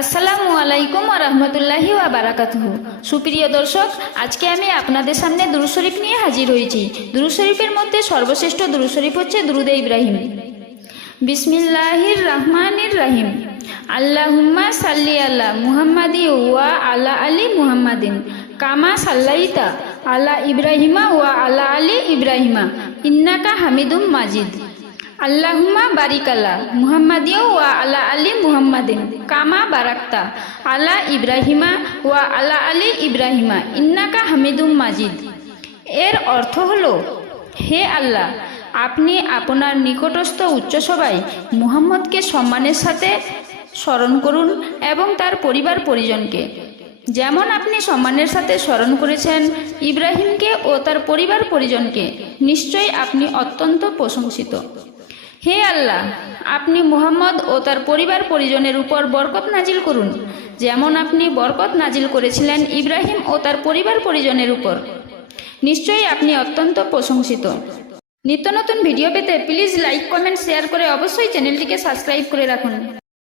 আসসালামু আলাইকুম রহমতুল্লাহি বারাকাতুহু। সুপ্রিয় দর্শক, আজকে আমি আপনাদের সামনে দুরু শরীফ নিয়ে হাজির হয়েছি। দুরু শরীফের মধ্যে সর্বশ্রেষ্ঠ দুরু শরীফ হচ্ছে দুরুদে ইব্রাহিম। বিসমিল্লাহির রহমানির রাহিম। আল্লাহুম্মা সাল্লি আল্লাহ মুহাম্মাদি ওয়া আলা আলী মুহাম্মাদিন। কামা সাল্লাইতা আলা ইব্রাহিমা ওয়া আলা আলী ইব্রাহিমা। ইন্নাকা হামিদুম মাজিদ। আল্লাহুম্মা বারিকাল্লা, মুহাম্মাদিও ওয়া আলা আলী মুহাম্মাদিন, কামা বারাক্তা, আলা ইব্রাহিমা ওয়া আলা আলী ইব্রাহিমা, ইন্নাকা হামিদুম মাজিদ। এর অর্থ হলো, হে আল্লাহ, আপনি আপনার নিকটস্থ উচ্চসভায় মুহাম্মদকে সম্মানের সাথে স্মরণ করুন এবং তার পরিবার পরিজনকে। যেমন আপনি সম্মানের সাথে স্মরণ করেছেন ইব্রাহিমকে ও তার পরিবার পরিজনকে, নিশ্চয়ই আপনি অত্যন্ত প্রশংসিত। হে আল্লাহ, আপনি মুহাম্মদ ও তার পরিবার পরিজনের উপর বরকত নাজিল করুন। যেমন আপনি বরকত নাজিল করেছিলেন ইব্রাহিম ও তার পরিবার পরিজনের উপর। নিশ্চয়ই আপনি অত্যন্ত প্রশংসিত। নিত্য নতুন ভিডিও পেতে প্লিজ লাইক কমেন্ট শেয়ার করে অবশ্যই চ্যানেলটিকে সাবস্ক্রাইব করে রাখুন।